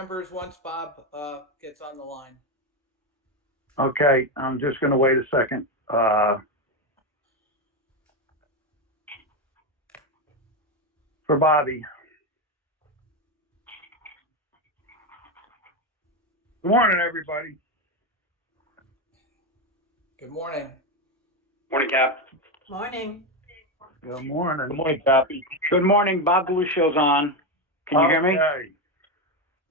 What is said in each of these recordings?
members once Bob gets on the line. Okay, I'm just going to wait a second. For Bobby. Good morning, everybody. Good morning. Morning, Cap. Morning. Good morning. Good morning, Cappy. Good morning. Bob Galuccio's on. Can you hear me? Okay.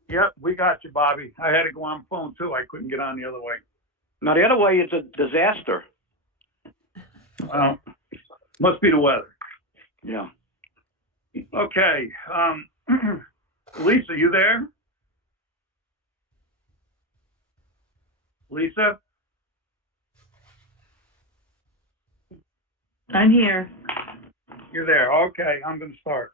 Yep, we got you, Bobby. I had to go on phone too. I couldn't get on the other way. No, the other way is a disaster. Well, must be the weather. Yeah. Okay. Lisa, you there? Lisa? I'm here. You're there. Okay, I'm going to start.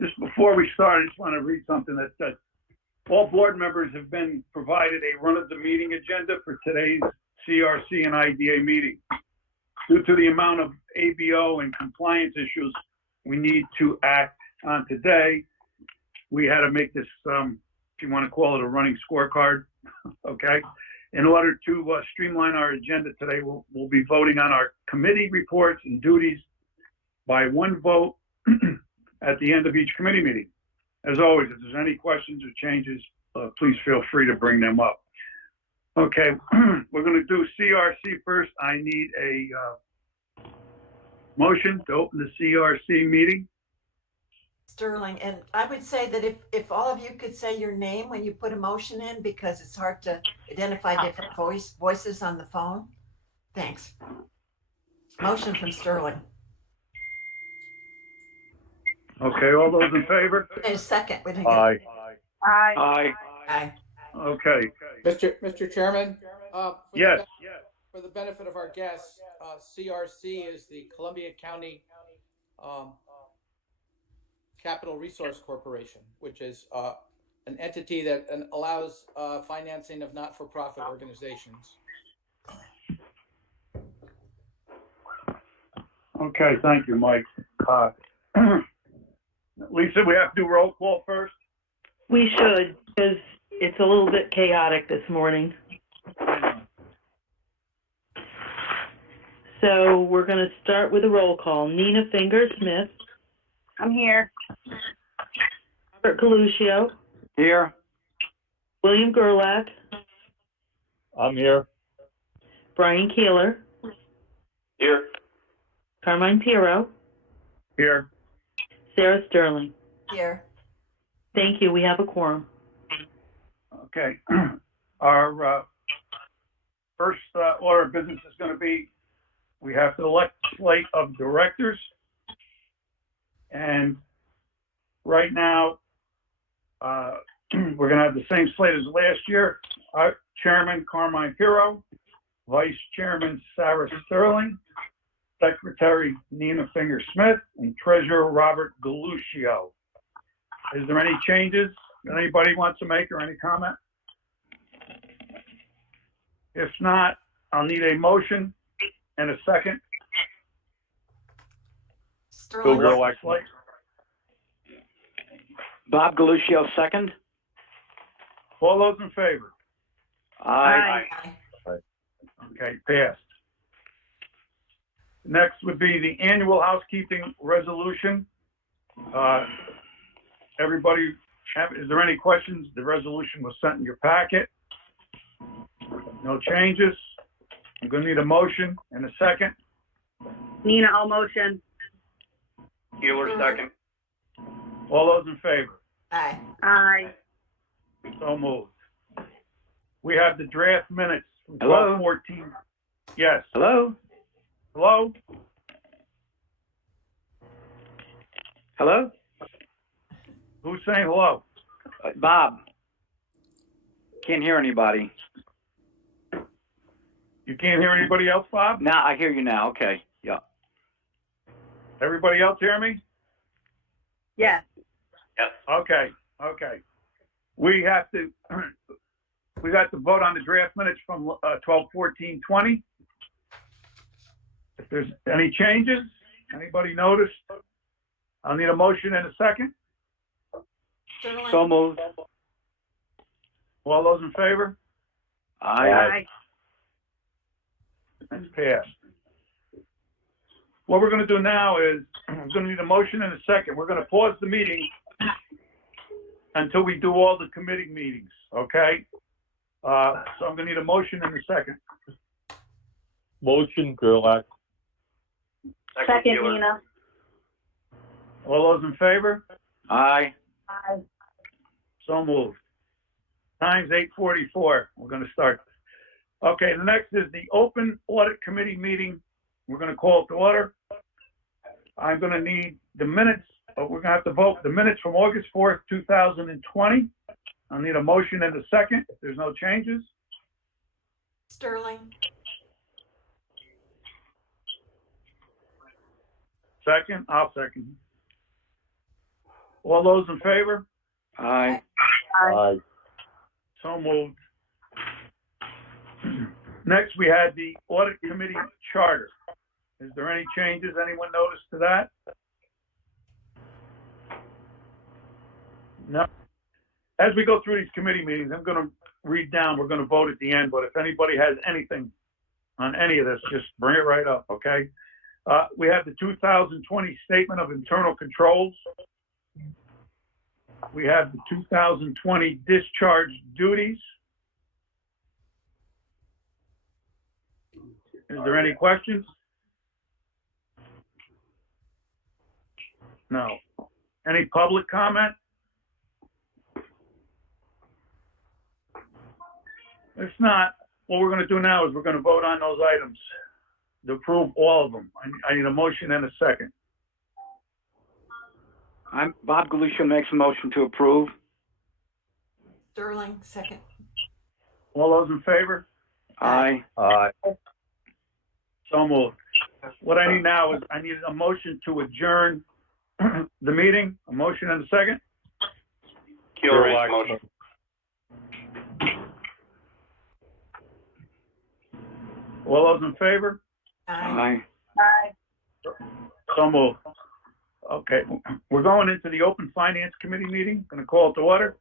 Just before we start, I just want to read something that all board members have been provided a run of the meeting agenda for today's CRC and IDA meeting. Due to the amount of ABO and compliance issues we need to act on today, we had to make this, if you want to call it a running scorecard, okay? In order to streamline our agenda today, we'll be voting on our committee reports and duties by one vote at the end of each committee meeting. As always, if there's any questions or changes, please feel free to bring them up. Okay, we're going to do CRC first. I need a motion to open the CRC meeting. Sterling, and I would say that if all of you could say your name when you put a motion in, because it's hard to identify different voices on the phone. Thanks. Motion from Sterling. Okay, all those in favor? Wait a second. Aye. Aye. Aye. Okay. Mr. Chairman? Yes. For the benefit of our guests, CRC is the Columbia County Capital Resource Corporation, which is an entity that allows financing of not-for-profit organizations. Okay, thank you, Mike. Lisa, we have to do roll call first? We should, because it's a little bit chaotic this morning. So we're going to start with a roll call. Nina Finger-Smith. I'm here. Robert Galuccio. Here. William Gerlach. I'm here. Brian Keeler. Here. Carmine Pirro. Here. Sarah Sterling. Here. Thank you. We have a quorum. Okay. Our first order of business is going to be, we have to elect a slate of directors. And right now, we're going to have the same slate as last year. Our Chairman, Carmine Pirro. Vice Chairman, Sarah Sterling. Secretary, Nina Finger-Smith. And Treasurer, Robert Galuccio. Is there any changes that anybody wants to make or any comment? If not, I'll need a motion and a second. Sterling. Bill Gerlach. Bob Galuccio, second. All those in favor? Aye. Aye. Okay, passed. Next would be the annual housekeeping resolution. Everybody, is there any questions? The resolution was sent in your packet. No changes. I'm going to need a motion and a second. Nina, I'll motion. Keeler, second. All those in favor? Aye. Aye. So moved. We have the draft minutes from Hello? 12/14. Yes. Hello? Hello? Hello? Who's saying hello? Bob. Can't hear anybody. You can't hear anybody else, Bob? Now I hear you now. Okay. Yeah. Everybody else hear me? Yes. Okay. We have to vote on the draft minutes from 12/14/20. If there's any changes, anybody noticed? I'll need a motion and a second. Sterling. So moved. All those in favor? Aye. That's passed. What we're gonna do now is, I'm gonna need a motion and a second. We're gonna pause the meeting until we do all the committee meetings, okay? So I'm gonna need a motion and a second. Motion, Gerlach. Second, Nina. All those in favor? Aye. Aye. So moved. Time's 8:44. We're gonna start. Okay, the next is the open audit committee meeting. We're gonna call it to order. I'm gonna need the minutes, we're gonna have to vote the minutes from August 4th, 2020. I'll need a motion and a second if there's no changes. Sterling. Second, I'll second. All those in favor? Aye. Aye. So moved. Next, we had the audit committee charter. Is there any changes anyone noticed to that? No. As we go through these committee meetings, I'm gonna read down, we're gonna vote at the end, but if anybody has anything on any of this, just bring it right up, okay? We have the 2020 Statement of Internal Controls. We have the 2020 Discharge Duties. Is there any questions? No. Any public comment? If not, what we're gonna do now is we're gonna vote on those items to approve all of them. I need a motion and a second. Bob Galuccio makes a motion to approve. Sterling, second. All those in favor? Aye. Aye. So moved. What I need now is I need a motion to adjourn the meeting. A motion and a second. Gerlach. All those in favor? Aye. Aye. Aye. So moved. Okay, we're going into the Open Finance Committee meeting. Going to call it to order.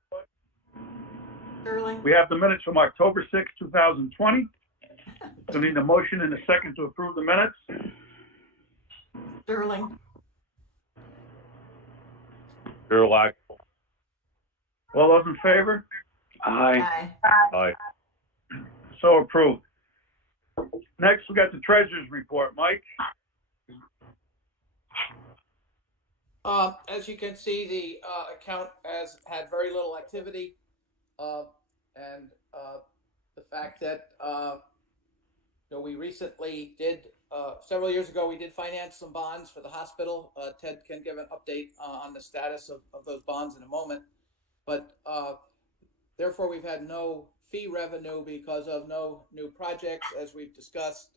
Sterling. We have the minutes from October 6, 2020. So need a motion and a second to approve the minutes. Sterling. Gerlach. All those in favor? Aye. Aye. Aye. So approved. Next, we got the treasurer's report. Mike? As you can see, the account has had very little activity, and the fact that we recently did several years ago we did finance some bonds for the hospital. Ted can give an update on the status of those bonds in a moment, but therefore we've had no fee revenue because of no new projects, as we've discussed.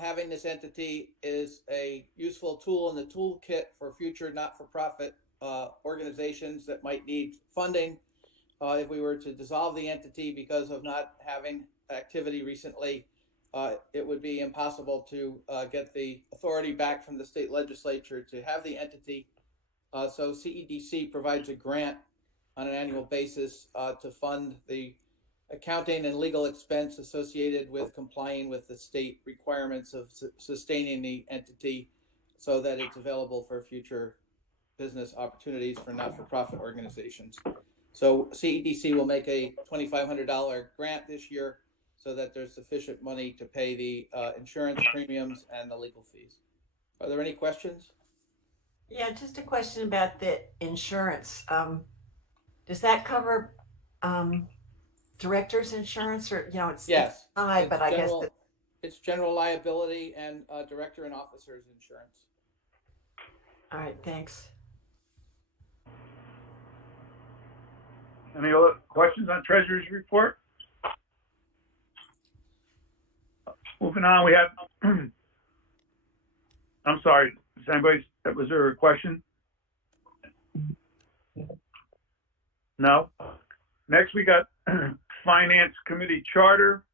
Having this entity is a useful tool in the toolkit for future not-for-profit organizations that might need funding. If we were to dissolve the entity because of not having activity recently, it would be impossible to get the authority back from the state legislature to have the entity. So CEDC provides a grant on an annual basis to fund the accounting and legal expense associated with complying with the state requirements of sustaining the entity so that it's available for future business opportunities for not-for-profit organizations. So CEDC will make a $2,500 grant this year so that there's sufficient money to pay the insurance premiums and the legal fees. Are there any questions? Yeah, just a question about the insurance. Does that cover director's insurance, or it's Yes. high, It's but I guess general- it's general liability and director and officer's insurance. all right, thanks. Any other questions on treasurer's report? Moving on, we have, I'm sorry, was there a question? No? Next, we got Finance Committee Charter,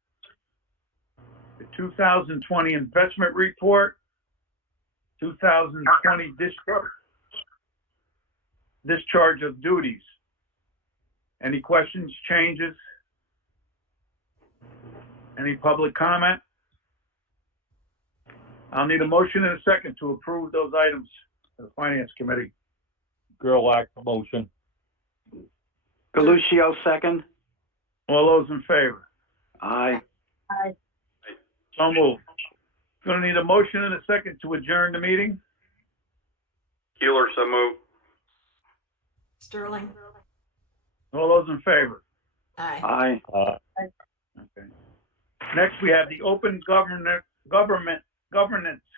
the 2020 Investment Report, 2020 Discharge of Duties. Any questions, changes? Any public comment? I'll need a motion and a second to approve those items to the Finance Committee. Gerlach, motion. Galuccio, second. All those in favor? Aye. Aye. So moved. Gonna need a motion and a second to adjourn the meeting. Keeler, so moved. Sterling? All those in favor? Aye. Aye. Okay. Next, we have the Open Governance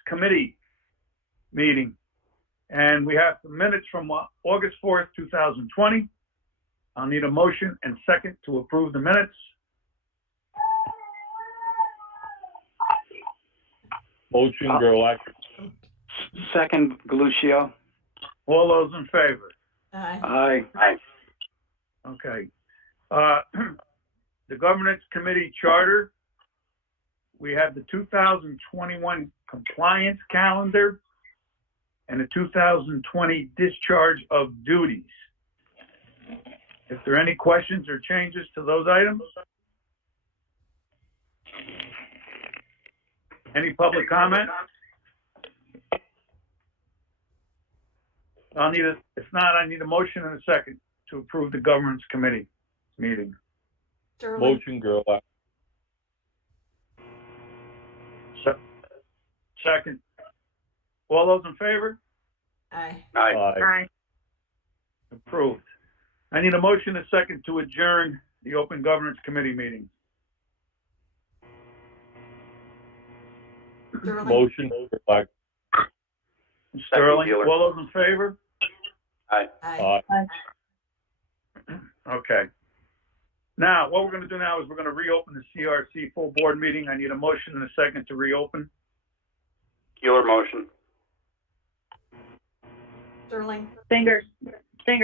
Committee meeting. And we have the minutes from August 4th, 2020. I'll need a motion and second to approve the minutes. Motion, Gerlach. Second, Galuccio. All those in favor? Aye. Aye. Okay. The Governance Committee Charter, we have the 2021 compliance calendar and the 2020 discharge of duties. If there are any questions or changes to those items? Any public comment? If not, I need a motion and a second to approve the Governance Committee meeting. Sterling? Motion, Gerlach. Second. All those in favor? Aye. Aye. Approved. I need a motion and a second to adjourn the Open Governance Committee meeting. Sterling? Motion, Gerlach. Sterling, Keeler. all those in favor? Aye. Okay. Now, what we're gonna do now is we're gonna reopen the CRC full board meeting. I need a motion and a second to reopen. Keeler, motion. Sterling? Finger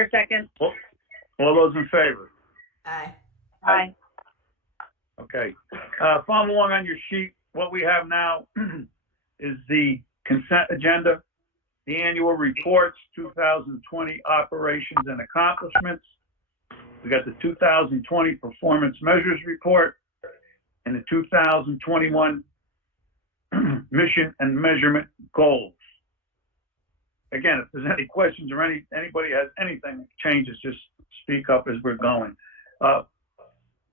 second. All those in favor? Aye. Aye. Okay. Follow along on your sheet. What we have now is the consent agenda, the annual reports, 2020 operations and accomplishments. We got the 2020 performance measures report and the 2021 mission and measurement goals. Again, if there's any questions or anybody has anything changes, just speak up as we're going.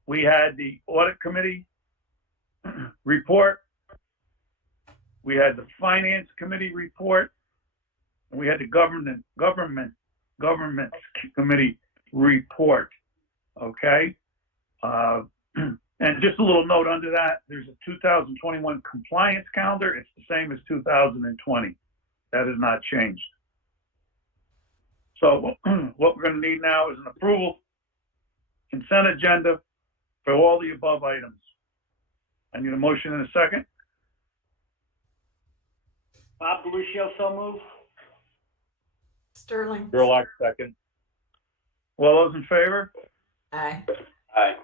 We had the audit committee report. We had the finance committee report, and we had the government committee report. Okay. And just a little note under that, there's a 2021 compliance calendar. It's the same as 2020. That has not changed. So what we're going to need now is an approval consent agenda for all the above items. I need a motion and a second. Bob Galuccio, so moved. Sterling? Gerlach, second. All those in favor? Aye. Aye.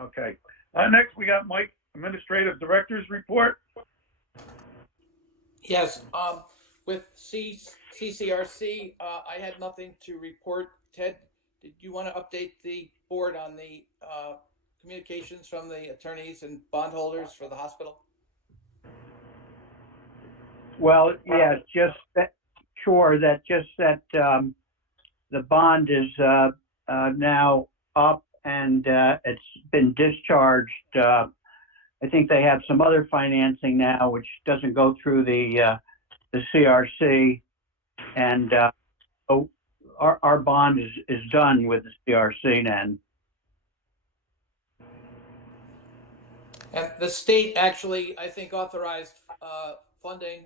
Okay. Next, we got Mike, Administrative Director's Report. Yes, with CCRC, I had nothing to report. Ted, did you want to update the board on the communications from the attorneys and bondholders for the hospital? Well, yeah, just that, sure, that the bond is now up and it's been discharged. I think they have some other financing now, which doesn't go through the CRC, and so our bond is done with the CRC then. And the state actually, I think, authorized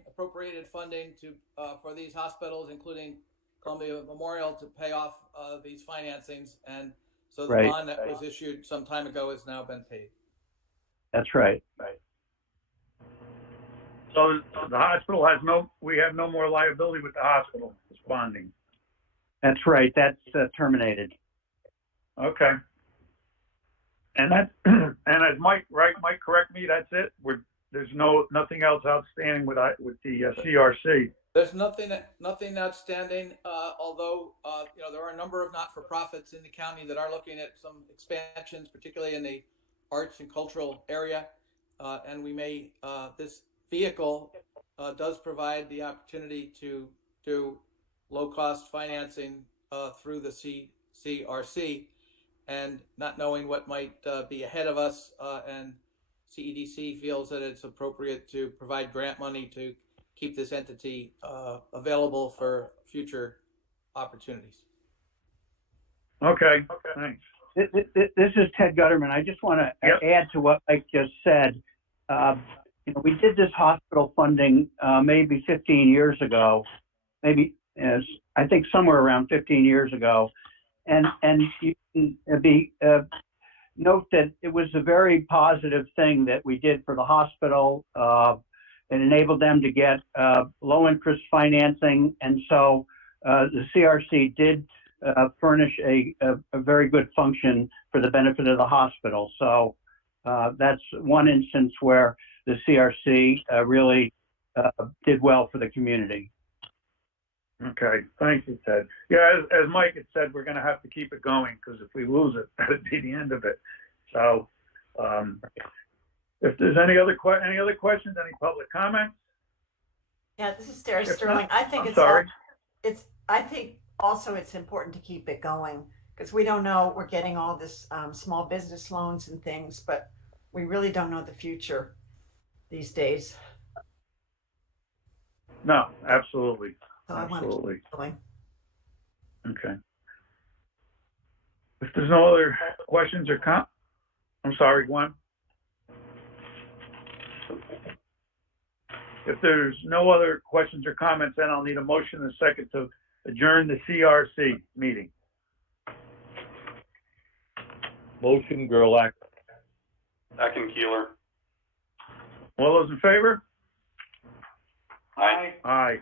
appropriated funding to for these hospitals, including Columbia Memorial, to pay off these financings, and so the Right. bond that was issued some time ago has now been paid. That's right. So the hospital we have no more liability with the hospital, it's bonding. That's right. That's terminated. Okay. And and as Mike correct me, that's it? There's nothing else outstanding with the CRC. There's nothing outstanding, although, there are a number of not-for-profits in the county that are looking at some expansions, particularly in the arts and cultural area. And this vehicle does provide the opportunity to do low-cost financing through the CRC, and not knowing what might be ahead of us, and CEDC feels that it's appropriate to provide grant money to keep this entity available for future opportunities. Okay, thanks. This is Ted Gutterman. I just want to Yep. add to what Mike just said. We did this hospital funding maybe 15 years ago, I think somewhere around 15 years ago, and you can note that it was a very positive thing that we did for the hospital. It enabled them to get low interest financing, and so the CRC did furnish a very good function for the benefit of the hospital. So that's one instance where the CRC really did well for the community. Okay, thank you, Ted. Yeah, as Mike had said, we're going to have to keep it going, because if we lose it, that'd be the end of it. So, if there's any other questions, any public comments? Yeah, this is Sarah If Sterling. not, I think I'm sorry. I think also it's important to keep it going, because we don't know, we're getting all this small business loans and things, but we really don't know the future these days. No, absolutely, So I want to absolutely. keep it going. Okay. If there's no other questions or I'm sorry, Gwen. If there's no other questions or comments, then I'll need a motion and a second to adjourn the CRC meeting. Motion, Gerlach. Second, Keeler. All those in favor? Aye. Aye.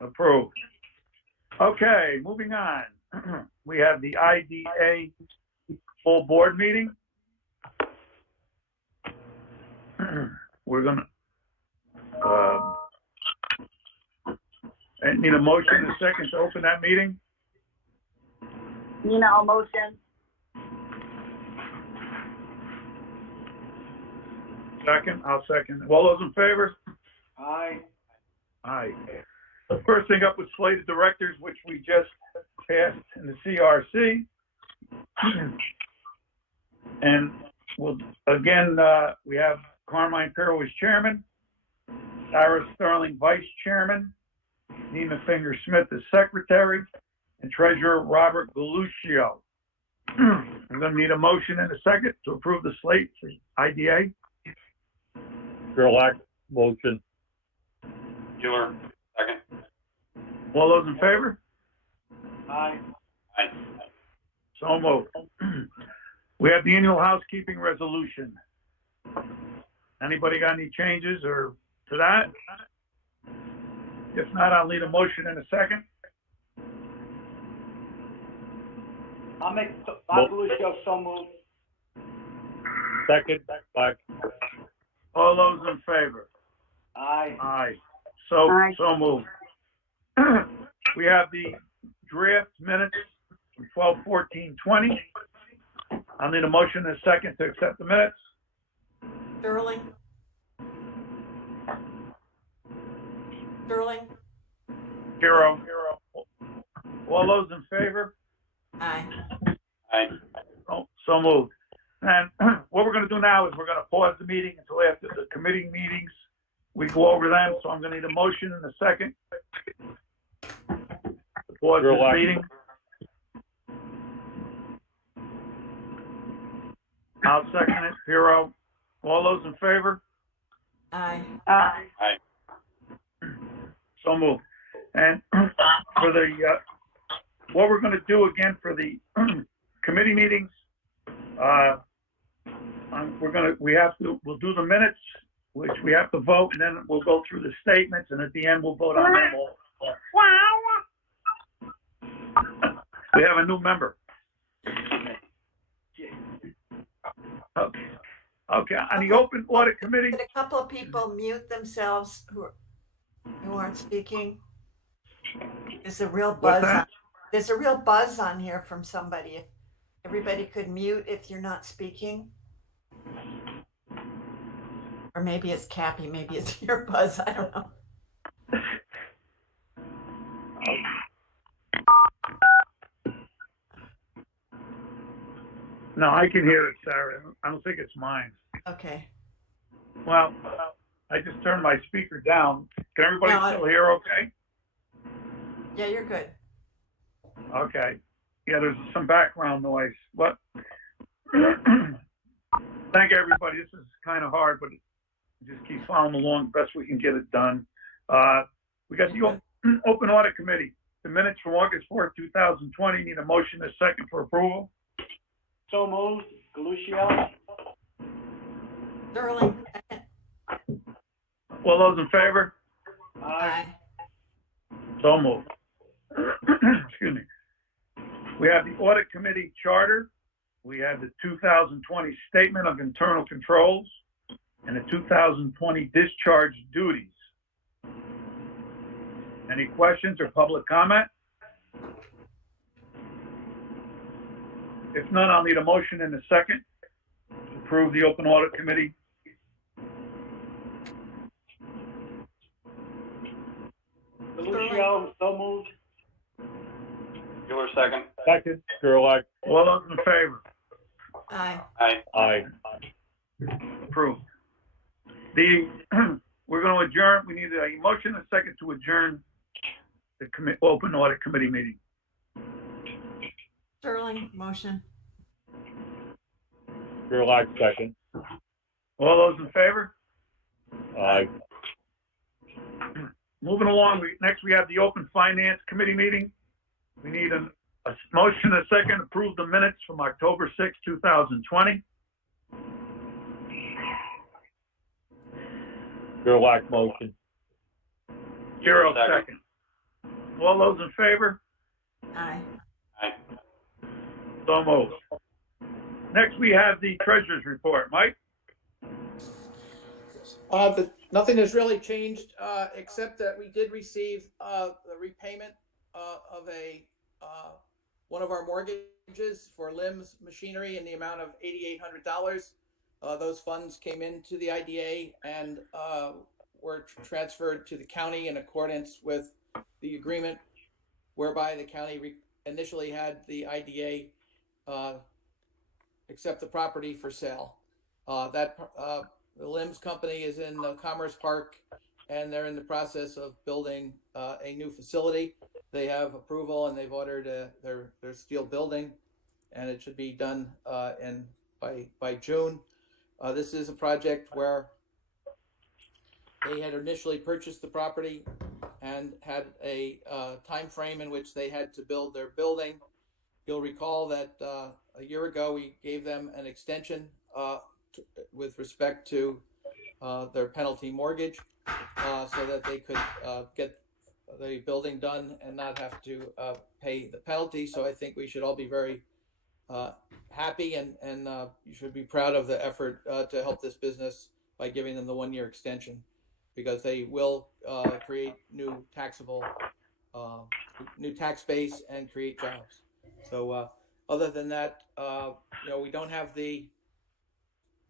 Approved. Okay, moving on. We have the IDA full board meeting. We're gonna, I need a motion and a second to open that meeting. Nina, I'll motion. Second, I'll second. All those in favor? Aye. Aye. The first thing up was slated directors, which we just passed in the CRC. And we have Carmine Pirro as chairman, Sarah Sterling vice chairman, Nina Finger Smith as secretary, and treasurer Robert Galuccio. I'm going to need a motion in a second to approve the slate for IDA. Gerlach, motion. Keeler, second. All those in favor? Aye. Aye. So moved. We have the annual housekeeping resolution. Anybody got any changes or to that? If not, I'll need a motion in a second. I'll make, Bob Galuccio, so moved. Second, Black. All those in favor? Aye. Aye. Aye. So moved. We have the draft minutes from 12/14/20. I'll need a motion in a second to accept the minutes. Sterling? Hero. All those in favor? Aye. Aye. Oh, so moved. And what we're going to do now is we're going to pause the meeting until after the committee meetings. We go over them, so I'm going to need a motion in a second to pause this meeting. I'll second it. Hero. All those in favor? Aye. Aye. Aye. So moved. And for the, what we're going to do again for the committee meetings, we'll do the minutes, which we have to vote, and then we'll go through the statements, and at the end, we'll vote on them all. We have a new member. Okay, on the open audit committee, Did a couple of people mute themselves who aren't speaking? There's a real What's buzz. that? There's a real buzz on here from somebody. If everybody could mute if you're not speaking. Or maybe it's Cappy, maybe it's your buzz, I don't know. No, I can hear it, Sarah. I don't think it's mine. Okay. Well, I just turned my speaker down. Can everybody No, still hear okay? Yeah, you're good. Okay. Yeah, there's some background noise, but thank everybody. This is kind of hard, but just keep following along best we can get it done. We got the Open Audit Committee. The minutes from August 4th, 2020, need a motion and a second for approval. So moved. Galuccio? Sterling, All those in favor? aye. So moved. Excuse me. We have the Audit Committee Charter. We have the 2020 Statement of Internal Controls and the 2020 Discharge Duties. Any questions or public comment? If none, I'll need a motion and a second to approve the Open Audit Committee. Galuccio, so moved. Mueller, second. Second, Gerlach. All those in favor? Aye. Aye. Aye. Approved. We're going to adjourn. We need a motion and a second to adjourn the Open Audit Committee meeting. Sterling, motion. Gerlach, second. All those in favor? Aye. Moving along, next we have the Open Finance Committee meeting. We need a motion and a second to approve the minutes from October 6, 2020. Gerlach, motion. Giro, Second. second. All those in favor? Aye. Aye. So moved. Next, we have the Treasurer's Report. Mike? Nothing has really changed, except that we did receive the repayment of one of our mortgages for Limbs Machinery in the amount of $8,800. Those funds came into the IDA and were transferred to the county in accordance with the agreement whereby the county initially had the IDA accept the property for sale. The Limbs company is in the Commerce Park, and they're in the process of building a new facility. They have approval, and they've ordered their steel building, and it should be done by June. This is a project where they had initially purchased the property and had a time frame in which they had to build their building. You'll recall that a year ago we gave them an extension with respect to their penalty mortgage, so that they could get the building done and not have to pay the penalty. So I think we should all be very happy, and you should be proud of the effort to help this business by giving them the 1-year extension, because they will create new tax base and create jobs. So other than that, we don't have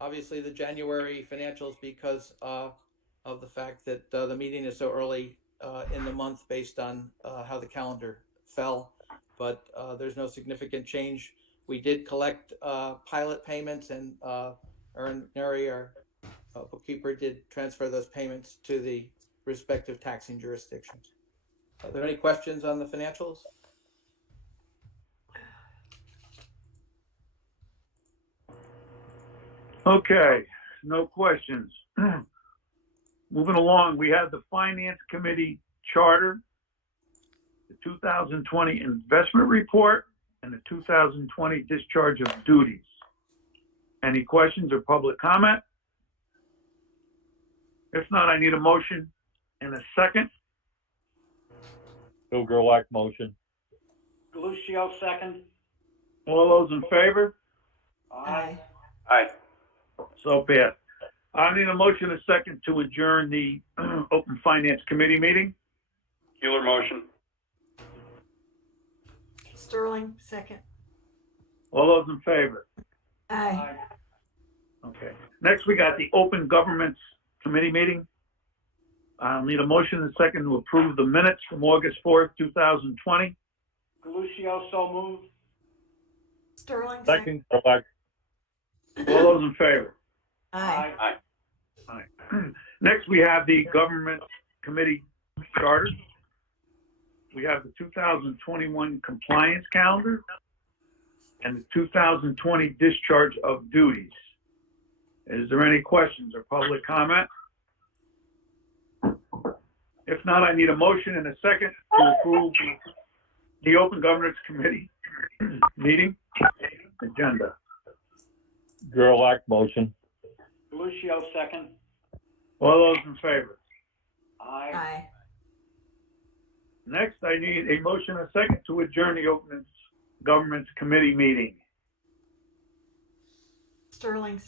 obviously the January financials because of the fact that the meeting is so early in the month based on how the calendar fell. But there's no significant change. We did collect pilot payments, and Erin Neri, our bookkeeper, did transfer those payments to the respective taxing jurisdictions. Are there any questions on the financials? Okay, no questions. Moving along, we have the Finance Committee Charter, the 2020 Investment Report, and the 2020 Discharge of Duties. Any questions or public comment? If not, I need a motion and a second. Bill Gerlach, motion. Galuccio, second. All those in favor? Aye. Aye. So be it. I need a motion and a second to adjourn the Open Finance Committee meeting. Mueller, motion. Sterling, second. All those in favor? Aye. Okay. Next, we got the Open Governments Committee meeting. I'll need a motion and a second to approve the minutes from August 4th, 2020. Galuccio, so moved. Sterling, second. Second, Gerlach. All those in favor? Aye. Aye. Next, we have the Government Committee Charter. We have the 2021 Compliance Calendar and the 2020 Discharge of Duties. Is there any questions or public comment? If not, I need a motion and a second to approve the Open Governance Committee meeting agenda. Gerlach motion. Galuccio, second. All those in favor? Aye. Aye. Next, I need a motion and a second to adjourn the Open Governance Committee meeting. Sterling,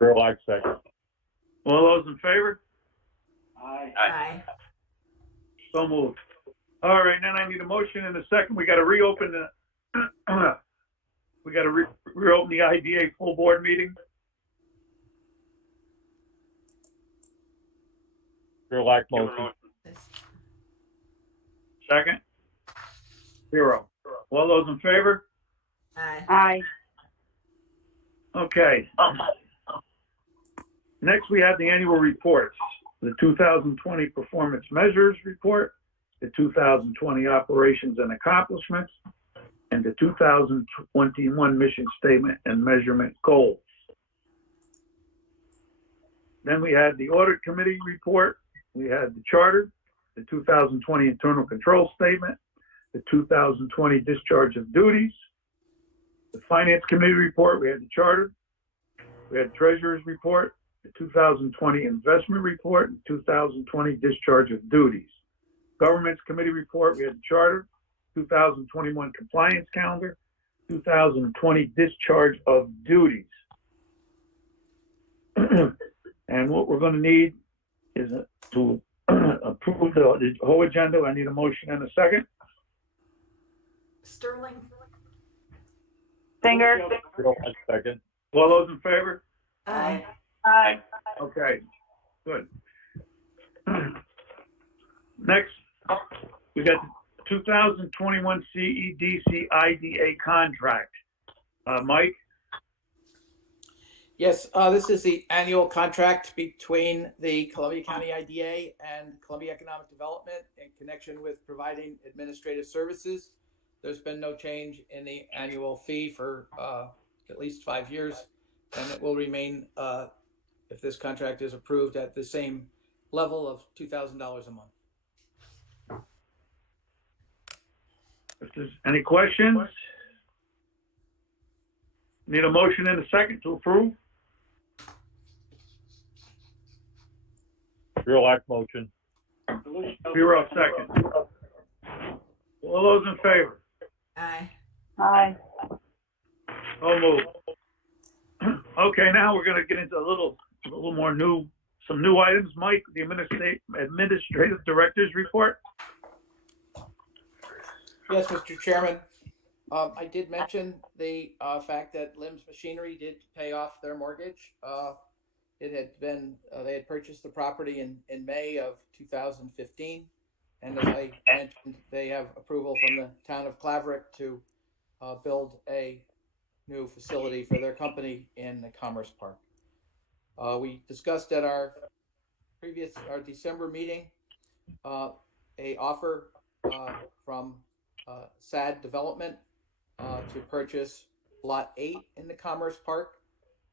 Gerlach second. All those in favor? Aye. aye. So moved. All right, then I need a motion and a second. We got to reopen the, reopen the IDA full board meeting. Gerlach motion. Second? 0. All those in favor? Aye. Aye. Okay. Next, we have the annual reports. The 2020 Performance Measures Report, the 2020 Operations and Accomplishments, and the 2021 Mission Statement and Measurement Goals. Then we had the Audit Committee Report. We had the Charter, the 2020 Internal Control Statement, the 2020 Discharge of Duties, the Finance Committee Report. We had the Charter. We had Treasurer's Report, the 2020 Investment Report, and 2020 Discharge of Duties. Government's Committee Report, we had the Charter, 2021 Compliance Calendar, 2020 Discharge of Duties. And what we're going to need is to approve the whole agenda. I need a motion and a second. Sterling, Singer. Gerlach second. All those in favor? aye. Aye. Okay, good. Next, we got the 2021 CEDC IDA contract. Mike? Yes, this is the annual contract between the Columbia County IDA and Columbia Economic Development in connection with providing administrative services. There's been no change in the annual fee for at least 5 years, and it will remain, if this contract is approved, at the same level of $2,000 a month. If there's any questions? Need a motion and a second to approve? Gerlach motion. Bureau, second. All those in favor? Aye. Aye. So moved. Okay, now we're gonna get into a little more some new items. Mike, the administrative director's report. Yes, Mr. Chairman. I did mention the fact that Lim's Machinery did pay off their mortgage. It had been, they had purchased the property in May of 2015. And as I mentioned, they have approval from the town of Claverick to build a new facility for their company in the Commerce Park. We discussed at our December meeting, a offer from SAD Development to purchase Lot 8 in the Commerce Park.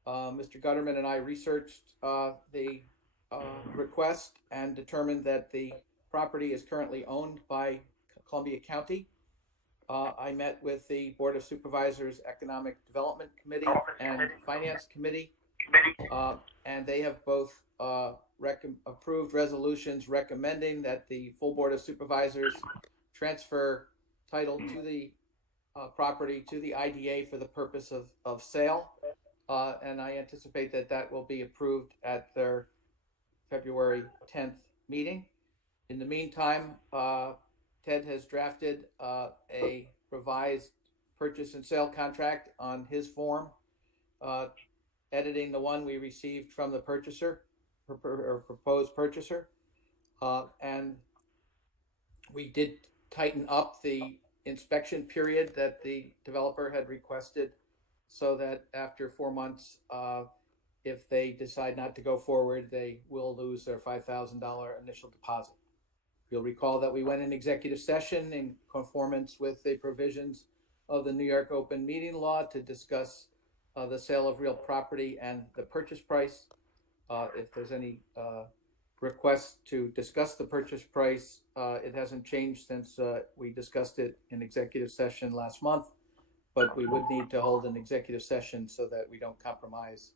Mr. Gutterman and I researched the request and determined that the property is currently owned by Columbia County. I met with the Board of Supervisors Economic Development Committee and Finance Committee, and they have both approved resolutions recommending that the full Board of Supervisors transfer title to the property to the IDA for the purpose of sale. And I anticipate that that will be approved at their February 10th meeting. In the meantime, Ted has drafted a revised purchase and sale contract on his form, editing the one we received from the purchaser or proposed purchaser. And we did tighten up the inspection period that the developer had requested so that after 4 months, if they decide not to go forward, they will lose their $5,000 initial deposit. You'll recall that we went in executive session in conformance with the provisions of the New York Open Meeting Law to discuss the sale of real property and the purchase price. If there's any request to discuss the purchase price, it hasn't changed since we discussed it in executive session last month, but we would need to hold an executive session so that we don't compromise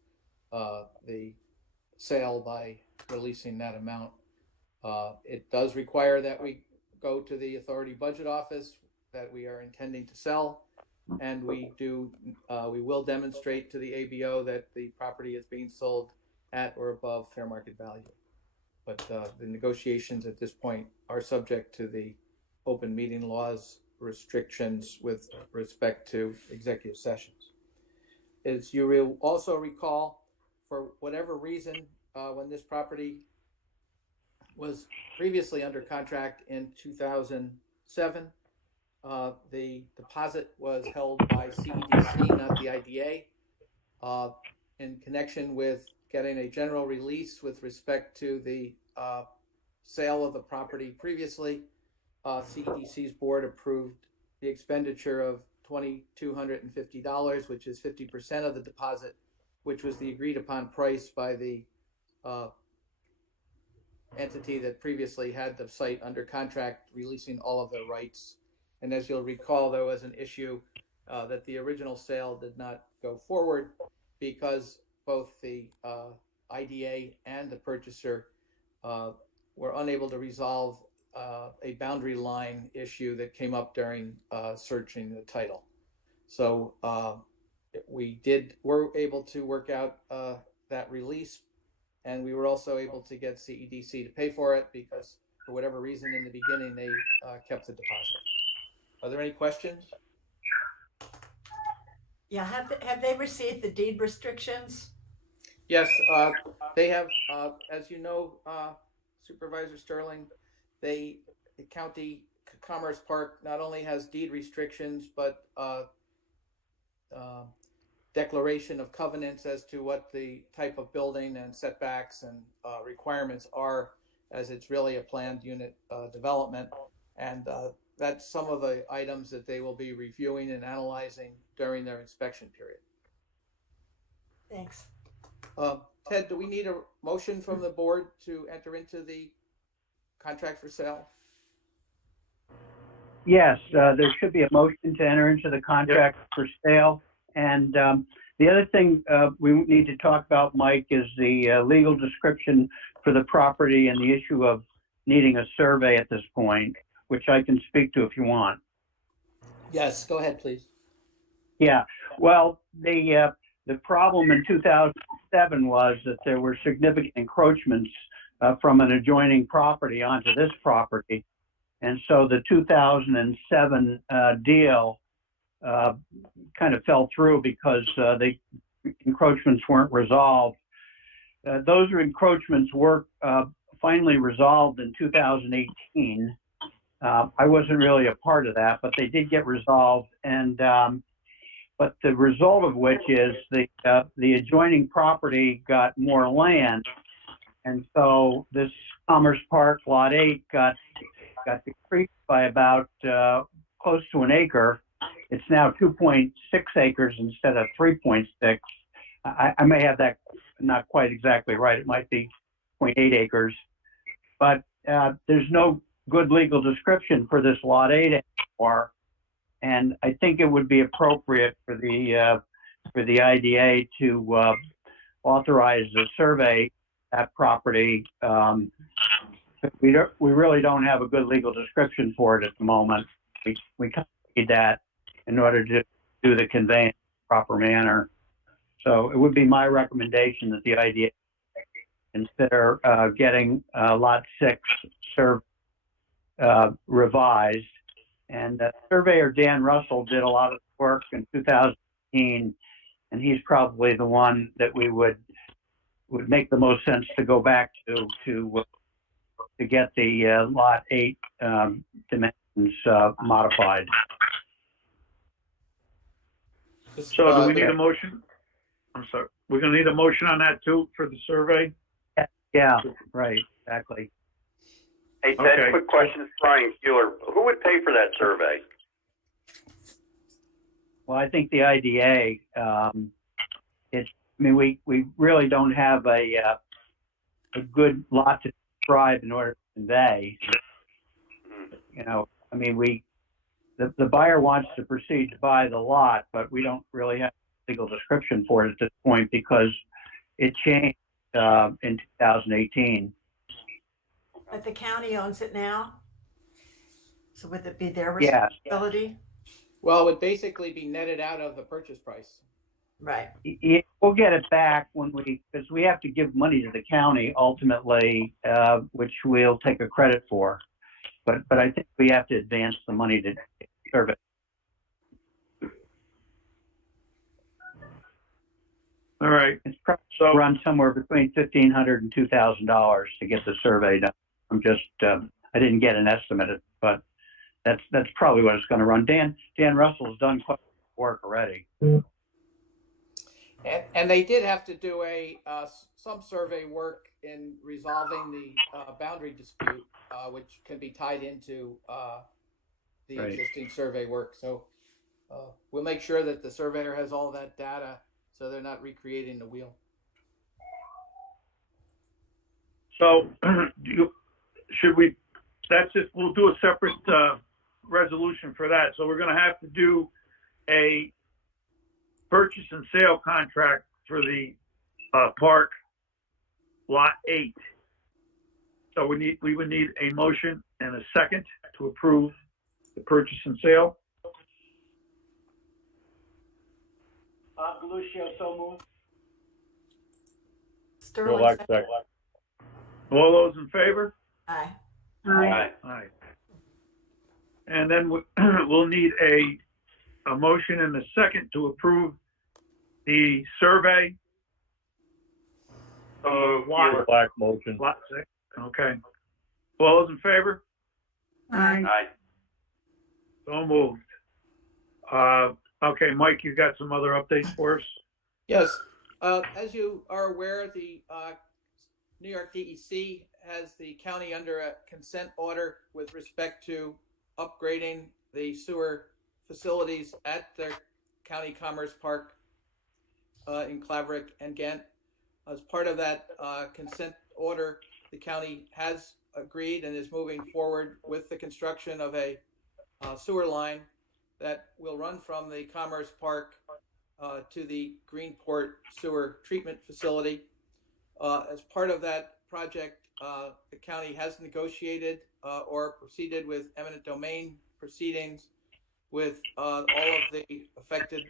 the sale by releasing that amount. It does require that we go to the authority budget office that we are intending to sell, and we will demonstrate to the ABO that the property is being sold at or above fair market value. But the negotiations at this point are subject to the open meeting laws restrictions with respect to executive sessions. As you will also recall, for whatever reason, when this property was previously under contract in 2007, the deposit was held by CEDC, not the IDA, in connection with getting a general release with respect to the sale of the property previously. CEDC's board approved the expenditure of $2,250, which is 50% of the deposit, which was the agreed upon price by the entity that previously had the site under contract, releasing all of their rights. And as you'll recall, there was an issue that the original sale did not go forward because both the IDA and the purchaser were unable to resolve a boundary line issue that came up during searching the title. So were able to work out that release, and we were also able to get CEDC to pay for it because for whatever reason in the beginning they kept the deposit. Are there any questions? Yeah, have they received the deed restrictions? Yes, they have. As you know, Supervisor Sterling, the county Commerce Park not only has deed restrictions, but declaration of covenants as to what the type of building and setbacks and requirements are, as it's really a planned unit development. And that's some of the items that they will be reviewing and analyzing during their inspection period. Thanks. Ted, do we need a motion from the board to enter into the contract for sale? Yes, there should be a motion to enter into the contract for sale. And the other thing we need to talk about, Mike, is the legal description for the property and the issue of needing a survey at this point, which I can speak to if you want. Yes, go ahead, please. Yeah, well, the problem in 2007 was that there were significant encroachments from an adjoining property onto this property. And so the 2007 deal kind of fell through because the encroachments weren't resolved. Those encroachments were finally resolved in 2018. I wasn't really a part of that, but they did get resolved. And but the result of which is the adjoining property got more land, and so this Commerce Park Lot 8 got decreased by about close to an acre. It's now 2.6 acres instead of 3.6. I may have that not quite exactly right. It might be 0.8 acres, but there's no good legal description for this Lot 8 anymore. And I think it would be appropriate for the IDA to authorize the survey that property. We really don't have a good legal description for it at the moment. We kind of need that in order to do the conveyance in the proper manner. So it would be my recommendation that the IDA consider getting Lot 6 survey revised. And surveyor Dan Russell did a lot of work in 2018, and he's probably the one that we would make the most sense to go back to get the lot 8 dimensions modified. So do we need a motion? I'm sorry. We're gonna need a motion on that too for the survey? Yeah, right, exactly. Hey, Ted, Okay. quick question, Brian Keeler. Who would pay for that survey? Well, I think the IDA, we really don't have a good lot to describe in order to convey. You know, I mean, the buyer wants to proceed to buy the lot, but we don't really have a legal description for it at this point because it changed in 2018. But the county owns it now? So would it be their Yeah. responsibility? Well, it would basically be netted out of the purchase price. Right. We'll get it back because we have to give money to the county ultimately, which we'll take a credit for. But I think we have to advance the money to serve it. All right. It's probably So, run somewhere between $1,500 and $2,000 to get the survey done. I didn't get an estimate, but that's probably what it's going to run. Dan Russell's done quite a bit of work already. And they did have to do some survey work in resolving the boundary dispute, which can be tied into the Right. existing survey work. So we'll make sure that the surveyor has all that data so they're not recreating the wheel. so we'll do a separate resolution for that. So we're gonna have to do a purchase and sale contract for the park lot 8. So we would need a motion and a second to approve the purchase and sale. Bob Galuccio, so moved. Sterling. Sirdike, second. All those in favor? Aye. Aye. Aye. And then we'll need a motion and a second to approve the survey. Lot Sirdike motion. 6. Okay. All those in favor? Aye. Aye. So moved. Okay, Mike, you got some other updates for us? Yes. As you are aware, the New York DEC has the county under a consent order with respect to upgrading the sewer facilities at their county commerce park in Claverick and Ghent. As part of that consent order, the county has agreed and is moving forward with the construction of a sewer line that will run from the Commerce Park to the Greenport Sewer Treatment Facility. As part of that project, the county has negotiated or proceeded with eminent domain proceedings with all of the affected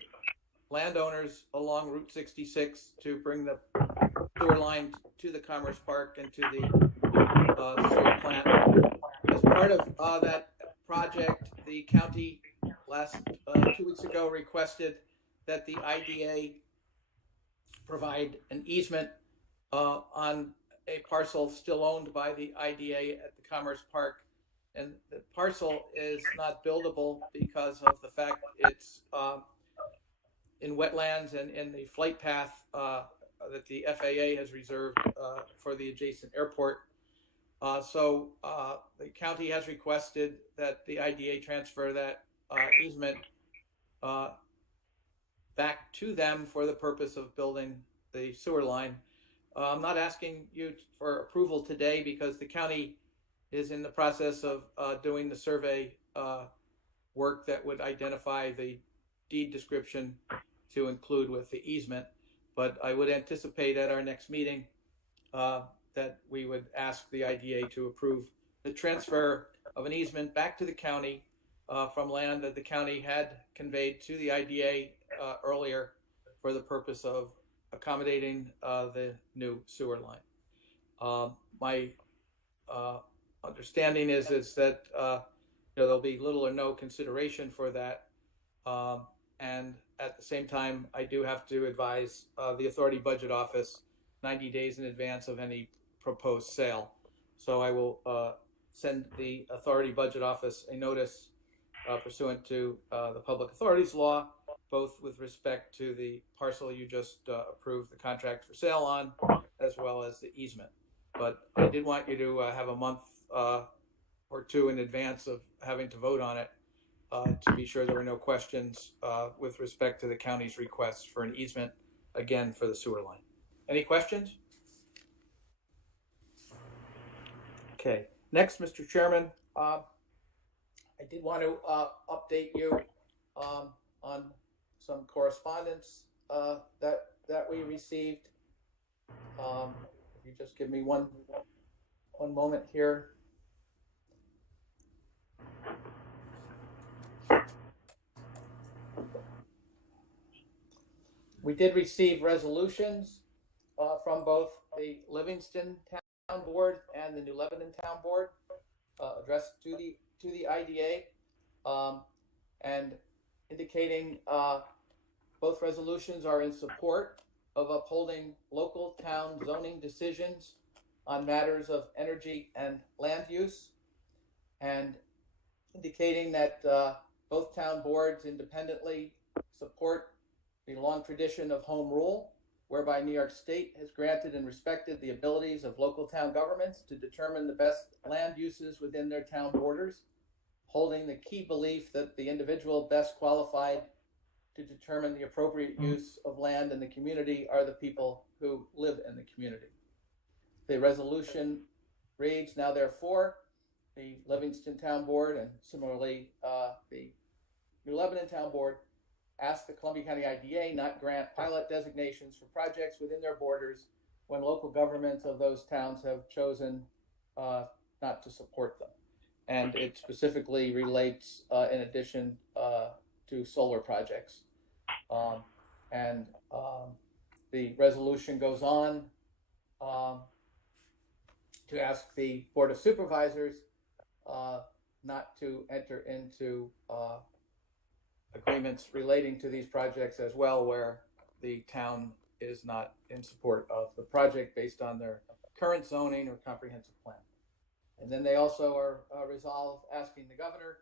landowners along Route 66 to bring the sewer line to the Commerce Park and to the sewer plant. As part of that project, the county last 2 weeks ago requested that the IDA provide an easement on a parcel still owned by the IDA at the Commerce Park. And the parcel is not buildable because of the fact it's in wetlands and in the flight path that the FAA has reserved for the adjacent airport. So the county has requested that the IDA transfer that easement back to them for the purpose of building the sewer line. I'm not asking you for approval today because the county is in the process of doing the survey work that would identify the deed description to include with the easement. But I would anticipate at our next meeting that we would ask the IDA to approve the transfer of an easement back to the county from land that the county had conveyed to the IDA earlier for the purpose of accommodating the new sewer line. My understanding is that there'll be little or no consideration for that. And at the same time, I do have to advise the Authority Budget Office 90 days in advance of any proposed sale. So I will send the Authority Budget Office a notice pursuant to the Public Authorities Law, both with respect to the parcel you just approved the contract for sale on, as well as the easement. But I did want you to have a month or two in advance of having to vote on it to be sure there were no questions with respect to the county's request for an easement, again, for the sewer line. Any questions? Okay. Next, Mr. Chairman, I did want to update you on some correspondence that we received. If you just give me one moment here. We did receive resolutions from both the Livingston Town Board and the New Lebanon Town Board addressed to the IDA and indicating both resolutions are in support of upholding local town zoning decisions on matters of energy and land use, and indicating that both town boards independently support the long tradition of home rule, whereby New York State has granted and respected the abilities of local town governments to determine the best land uses within their town borders, holding the key belief that the individual best qualified to determine the appropriate use of land in the community are the people who live in the community. The resolution reads, now therefore, the Livingston Town Board and similarly the New Lebanon Town Board ask the Columbia County IDA not grant pilot designations for projects within their borders when local governments of those towns have chosen not to support them. And it specifically relates in addition to solar projects. The resolution goes on to ask the Board of Supervisors not to enter into agreements relating to these projects as well, where the town is not in support of the project based on their current zoning or comprehensive plan. And then they also are resolved asking the governor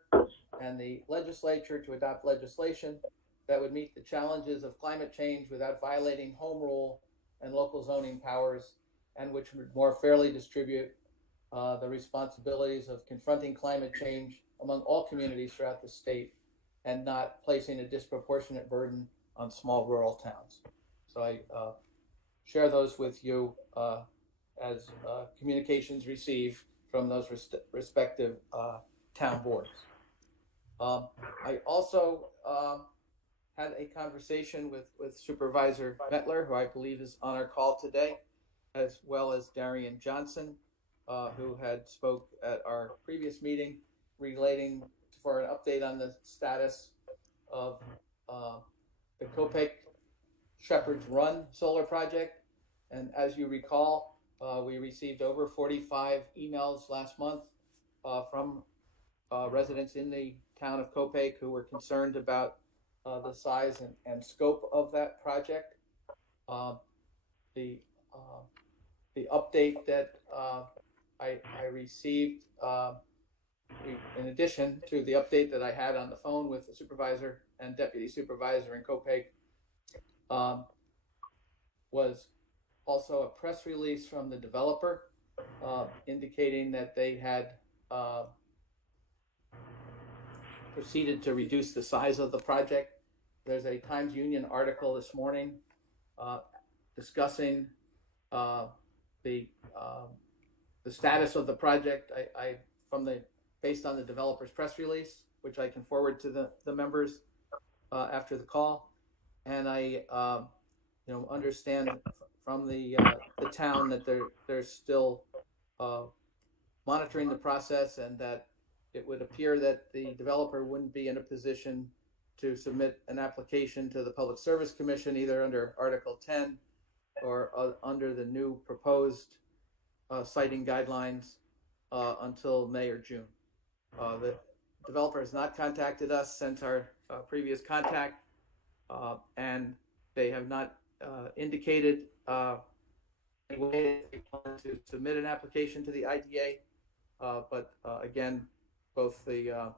and the legislature to adopt legislation that would meet the challenges of climate change without violating home rule and local zoning powers, and which would more fairly distribute the responsibilities of confronting climate change among all communities throughout the state, and not placing a disproportionate burden on small rural towns. So I share those with you as communications received from those respective town boards. I also had a conversation with Supervisor Mettler, who I believe is on our call today, as well as Darian Johnson, who had spoke at our previous meeting relating for an update on the status of the Copake Shepherd's Run solar project. And as you recall, we received over 45 emails last month from residents in the town of Copake who were concerned about the size and scope of that project. The update that I received, in addition to the update that I had on the phone with the supervisor and deputy supervisor in Copake, was also a press release from the developer indicating that they had proceeded to reduce the size of the project. There's a Times Union article this morning discussing the status of the project. Based on the developer's press release, which I can forward to the members after the call, and I understand from the town that they're still monitoring the process, and that it would appear that the developer wouldn't be in a position to submit an application to the Public Service Commission either under Article 10 or under the new proposed siting guidelines until May or June. The developer has not contacted us since our previous contact, and they have not indicated any way they plan to submit an application to the IDA. But again, both the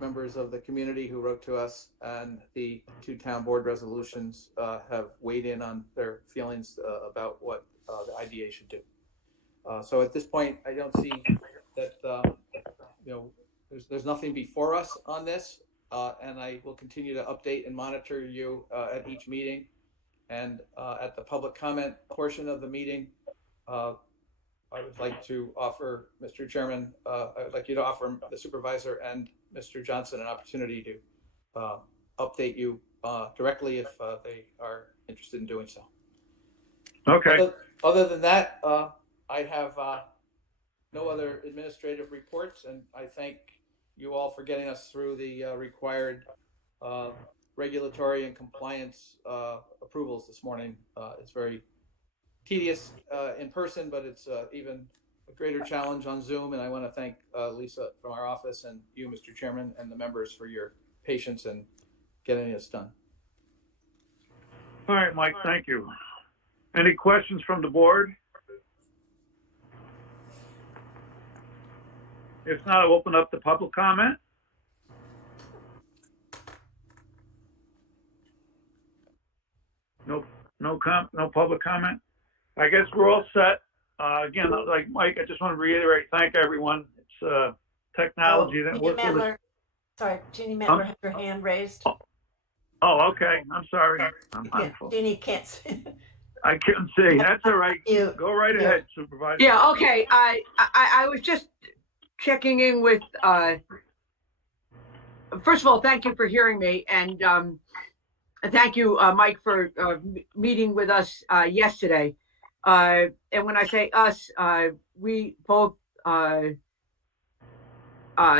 members of the community who wrote to us and the two town board resolutions have weighed in on their feelings about what the IDA should do. So at this point, I don't see that there's nothing before us on this, and I will continue to update and monitor you at each meeting. And at the public comment portion of the meeting, I would like to offer, Mr. Chairman, I would like you to offer the supervisor and Mr. Johnson an opportunity to update you directly if they are interested in doing so. Okay. Other than that, I have no other administrative reports, and I thank you all for getting us through the required regulatory and compliance approvals this morning. It's very tedious in person, but it's even a greater challenge on Zoom. And I want to thank Lisa from our office and you, Mr. Chairman, and the members for your patience in getting this done. All right, Mike, thank you. Any questions from the board? If not, I'll open up the public comment. No public comment. I guess we're all set. Again, like Mike, I just want to reiterate, thank everyone. It's technology that works with us. Sorry, Jeannie Medler has her hand raised. Oh, okay. I'm sorry. I'm mindful. Jeannie can't see. I couldn't see. That's all right. Go right ahead, Supervisor. Yeah, okay. I was just checking in with, first of all, thank you for hearing me. And thank you, Mike, for meeting with us yesterday. And when I say us, we both,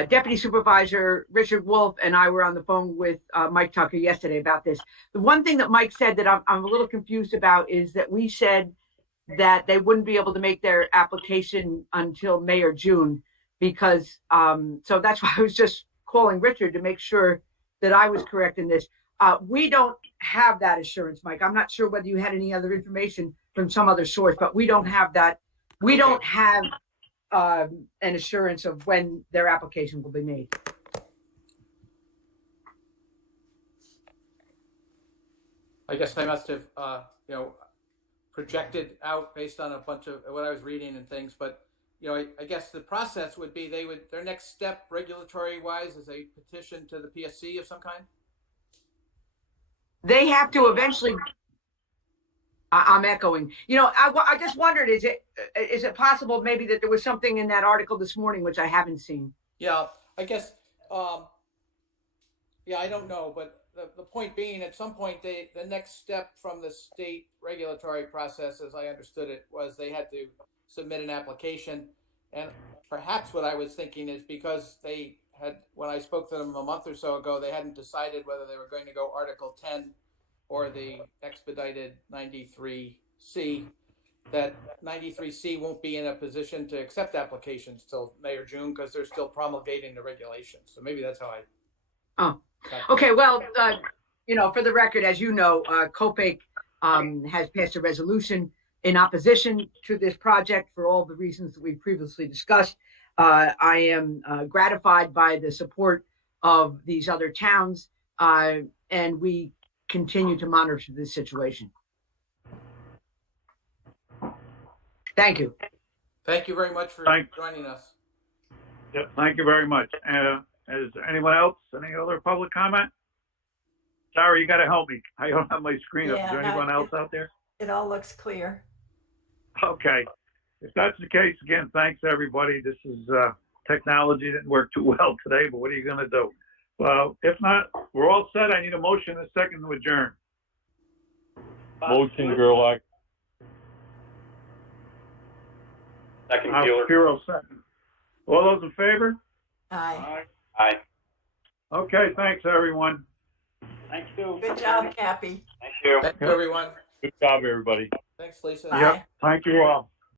Deputy Supervisor Richard Wolf and I were on the phone with Mike Tucker yesterday about this. The one thing that Mike said that I'm a little confused about is that we said that they wouldn't be able to make their application until May or June because, so that's why I was just calling Richard to make sure that I was correct in this. We don't have that assurance, Mike. I'm not sure whether you had any other information from some other source, but we don't have that. We don't have an assurance of when their application will be made. I guess I must have, projected out based on a bunch of what I was reading and things, but I guess the process would be their next step regulatory wise is a petition to the PSC of some kind. They have to eventually. I'm echoing. I just wondered, is it possible maybe that there was something in that article this morning which I haven't seen? Yeah, I guess. I don't know, but the point being, at some point, the next step from the state regulatory process, as I understood it, was they had to submit an application, and perhaps what I was thinking is because they had, when I spoke to them a month or so ago, they hadn't decided whether they were going to go Article 10 or the expedited 93C, that 93C won't be in a position to accept applications till May or June because they're still promulgating the regulations. So maybe that's how I. Oh, okay. Well, for the record, as you know, COPAC has passed a resolution in opposition to this project for all the reasons that we previously discussed. I am gratified by the support of these other towns, and we continue to monitor this situation. Thank you. Thank you very much for joining us. Yep, thank you very much. Is anyone else? Any other public comment? Sorry, you got to help me. I don't have my screen up. Is there anyone else out there? It all looks clear. Okay. If that's the case, again, thanks everybody. This is technology didn't work too well today, but what are you going to do? Well, if not, we're all set. I need a motion and a second to adjourn. Motion, Gerlach. Second, Keeler. Second. All those in favor? Aye. Aye. Okay, thanks everyone. Thank you. Good job, Cappy. Thank you. Thank you, everyone. Good job, everybody. Thanks, Lisa. Bye. Yep, thank you all.